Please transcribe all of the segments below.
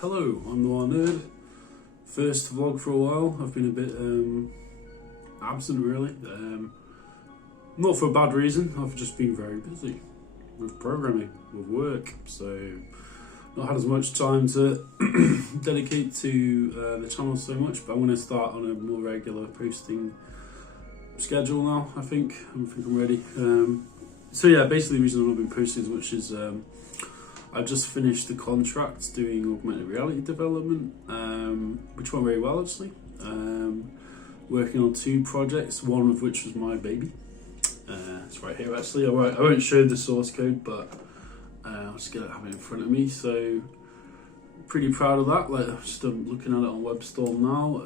Hello, I'm Noir Nerd. First vlog for a while. I've been a bit absent really. Not for a bad reason, I've just been very busy with programming, with work, so not had as much time to dedicate to the channel so much, but I'm going to start on a more regular posting schedule now, I think I'm ready. So yeah, basically the reason I've not been posting as much is I just finished the contract doing augmented reality development, which went very well actually. Working on 2 projects, one of which was my baby. It's right here actually. I won't show the source code, but I'll just have it in front of me. So pretty proud of that. Like, just looking at it on WebStorm now.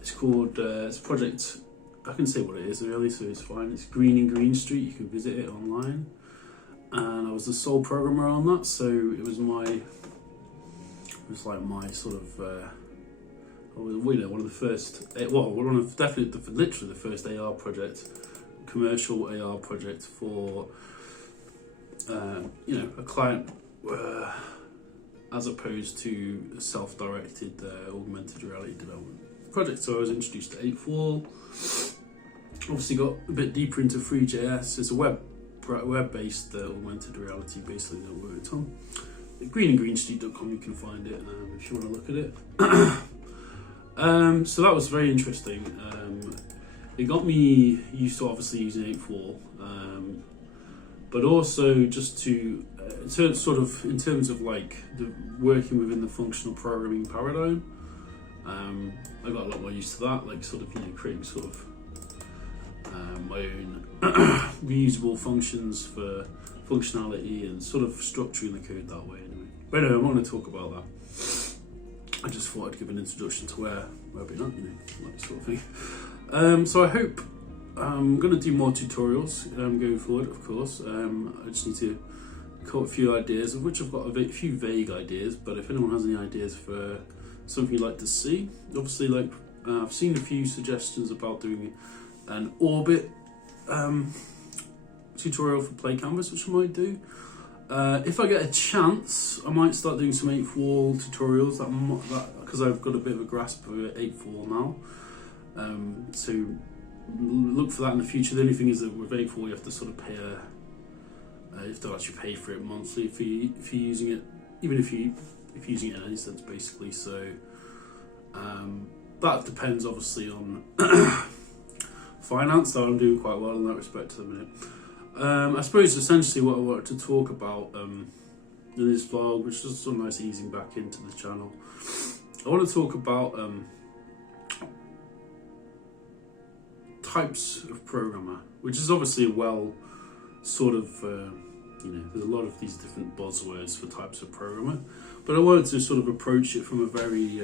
It's called it's a project. I can say what it is really, so it's fine. It's Green in Green Street. You can visit it online. And I was the sole programmer on that, so it was like my sort of one of the first, literally the first AR project, commercial AR project for a client, as opposed to a self-directed augmented reality development project. So I was introduced to 8-Wall. Obviously got a bit deeper into Free.js. It's a web-based augmented reality basically that I worked on. greenandgreenstreet.com, you can find it if you want to look at it. So that was very interesting. It got me used to obviously using 8-Wall, but also just to sort of in terms of like the working within the functional programming paradigm. I got a lot more used to that, like sort of creating sort of my own reusable functions for functionality and sort of structuring the code that way anyway. But anyway, I'm not going to talk about that. I just thought I'd give an introduction to where I've been at, like sort of thing. So I hope I'm going to do more tutorials going forward, of course. I just need to cut a few ideas, of which I've got a few vague ideas, but if anyone has any ideas for something you'd like to see, obviously like I've seen a few suggestions about doing an orbit tutorial for Play Canvas, which I might do. If I get a chance, I might start doing some 8-Wall tutorials, because I've got a bit of a grasp of 8-Wall now. So look for that in the future. The only thing is that with 8-Wall you have to sort of pay you have to actually pay for it monthly if you're using it, even if you're using it in any sense basically. So that depends obviously on finance, so I'm doing quite well in that respect at the minute. I suppose essentially what I wanted to talk about in this vlog, which is sort of nice easing back into the channel, I want to talk about types of programmer, which is obviously a well sort of, there's a lot of these different buzzwords for types of programmer, but I wanted to sort of approach it from a very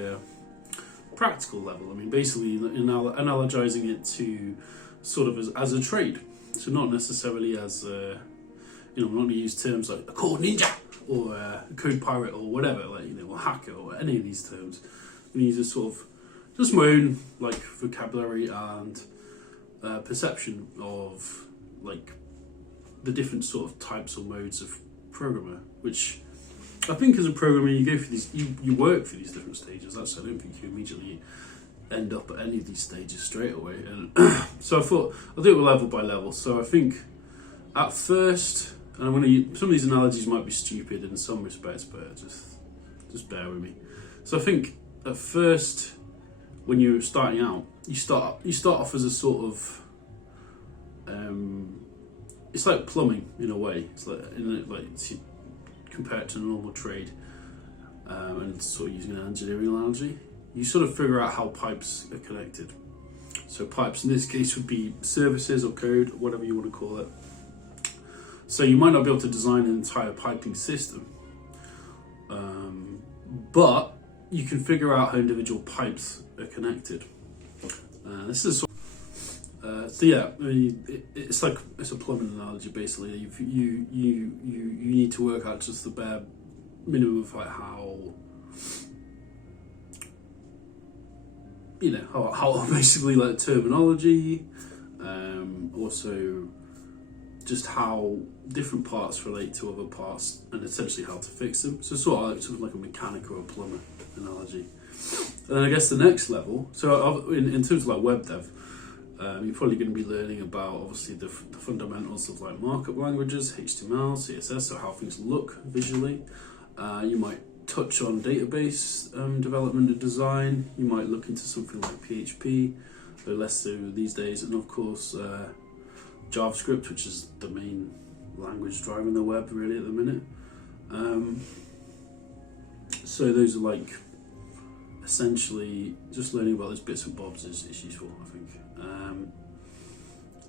practical level. I mean, basically analogizing it to sort of as a trade. So not necessarily as, I'm not going to use terms like a code ninja or a code pirate or whatever, like, or hacker or any of these terms. I'm going to use a sort of just my own like vocabulary and perception of like the different sort of types or modes of programmer, which I think as a programmer you go through these, you work through these different stages. I don't think you immediately end up at any of these stages straight away. And so I thought I'll do it level by level. So I think at first, and I'm going to use, some of these analogies might be stupid in some respects, but just bear with me. So I think at first, when you're starting out, you start off as a sort of it's like plumbing in a way. It's like compare it to a normal trade, and sort of using an engineering analogy, you sort of figure out how pipes are connected. So pipes in this case would be services or code, whatever you want to call it. So you might not be able to design an entire piping system, but you can figure out how individual pipes are connected. This is so yeah, I mean, it's a plumbing analogy basically. You need to work out just the bare minimum of like how basically like terminology, also just how different parts relate to other parts and essentially how to fix them. So sort of like a mechanic or a plumber analogy. And then I guess the next level, so in terms of like web dev, you're probably going to be learning about obviously the fundamentals of like markup languages, HTML, CSS, so how things look visually. You might touch on database development and design. You might look into something like PHP, though less so these days, and of course JavaScript, which is the main language driving the web really at the minute. So those are like essentially just learning about those bits and bobs is useful, I think.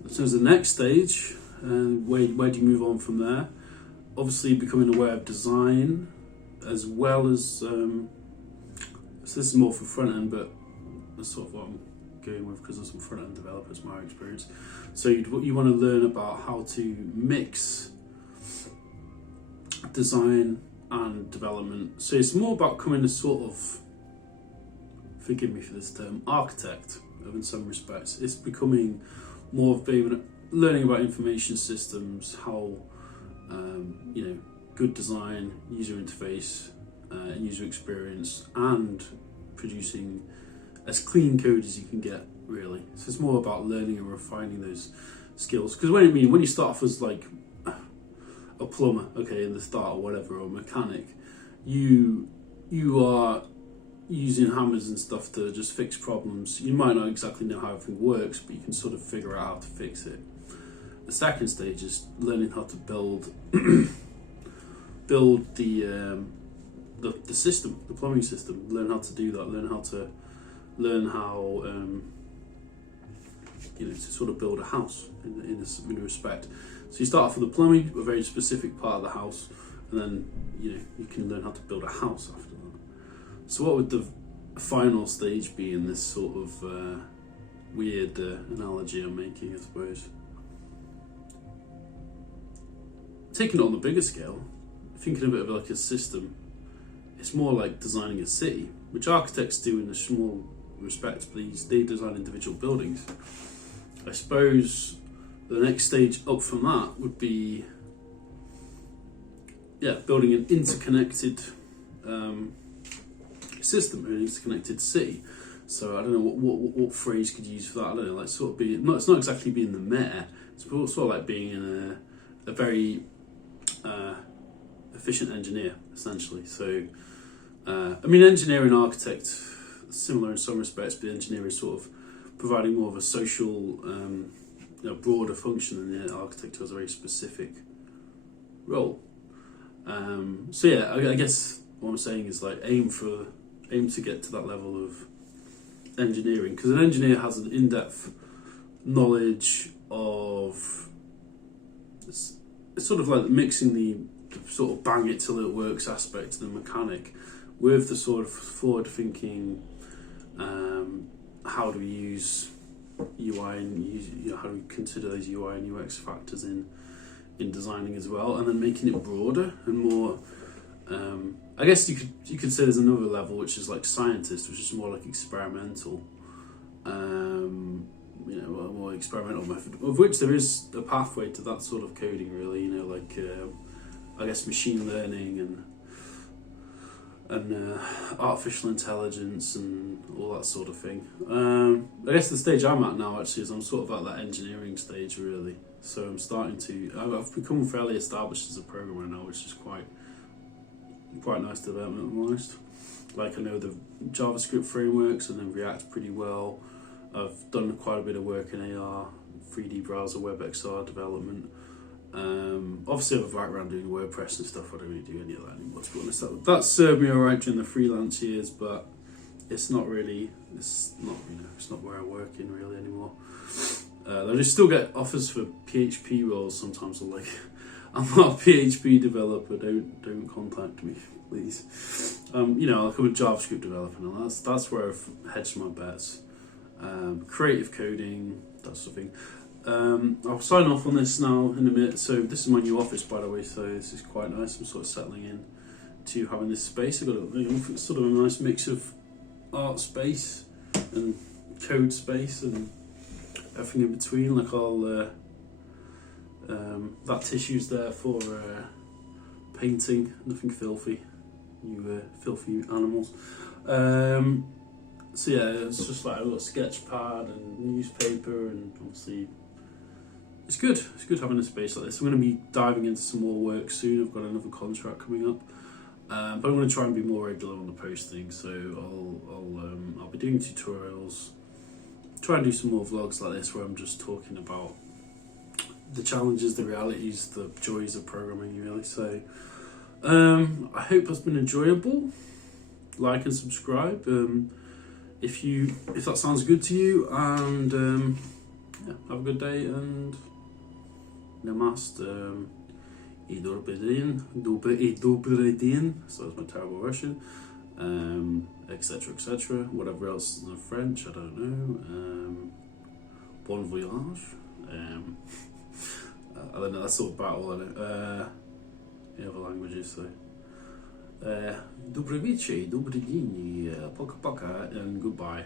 In terms of the next stage, where do you move on from there? Obviously becoming aware of design, as well as so this is more for front end, but that's sort of what I'm going with because I'm some front end developers, my experience. So you want to learn about how to mix design and development. So it's more about becoming a sort of, forgive me for this term, architect in some respects. It's becoming more of being learning about information systems, how good design, user interface, user experience, and producing as clean code as you can get, really. So it's more about learning and refining those skills. Because when you start off as like a plumber, okay, in the start or whatever, or a mechanic, you are using hammers and stuff to just fix problems. You might not exactly know how everything works, but you can sort of figure out how to fix it. The second stage is learning how to build the system, the plumbing system. Learn how to do that. Learn how to sort of build a house in a respect. So you start off with the plumbing, a very specific part of the house, and then you can learn how to build a house after that. So what would the final stage be in this sort of weird analogy I'm making, I suppose? Taking it on the bigger scale, thinking of it like a system, it's more like designing a city, which architects do in a small respect, but they design individual buildings. I suppose the next stage up from that would be building an interconnected system, an interconnected city. So I don't know what phrase could you use for that. I don't know, like sort of be it's not exactly being the mayor. It's sort of like being in a very efficient engineer, essentially. So engineer and architect similar in some respects, but engineer is sort of providing more of a social, broader function, and the architect has a very specific role. I guess what I'm saying is like aim to get to that level of engineering, because an engineer has an in-depth knowledge of it's sort of like mixing the sort of bang it till it works aspect of the mechanic with the sort of forward thinking, how do we use UI and how do we consider those UI and UX factors in designing as well, and then making it broader and more. I guess you could say there's another level which is like scientist, which is more like experimental, a more experimental method, of which there is a pathway to that sort of coding, really. I guess machine learning and artificial intelligence and all that sort of thing. I guess the stage I'm at now actually is I'm sort of at that engineering stage, really. So I'm starting to, I've become fairly established as a programmer now, which is quite nice development, I'm honest. Like I know the JavaScript frameworks and then React pretty well. I've done quite a bit of work in AR, 3D browser, WebXR development. Obviously I have a background doing WordPress and stuff. I don't really do any of that anymore, to be honest. That served me alright during the freelance years, but it's not where I work in really anymore. I just still get offers for PHP roles sometimes. I'm like, I'm not a PHP developer, don't contact me, please. I'm a JavaScript developer, and that's where I've hedged my bets. Creative coding, that sort of thing. I'll sign off on this now in a minute. So this is my new office, by the way, so this is quite nice. I'm sort of settling in to having this space. I've got sort of a nice mix of art space and code space and everything in between. Like I'll That tissue's there for painting, nothing filthy, you filthy animals. So yeah, it's just like a little sketch pad and newspaper, and obviously it's good. It's good having a space like this. I'm going to be diving into some more work soon. I've got another contract coming up, but I'm going to try and be more regular on the posting. So I'll be doing tutorials, try and do some more vlogs like this where I'm just talking about the challenges, the realities, the joys of programming, really. So I hope that's been enjoyable. Like and subscribe if that sounds good to you, and yeah, have a good day, and namaste, i dobry din, so that's my terrible Russian, etc, etc, whatever else in French, I don't know, bon voyage, I don't know, that's sort of battle, I don't in other languages, so dobry wieczór, dobry dzień, poka poka, and goodbye.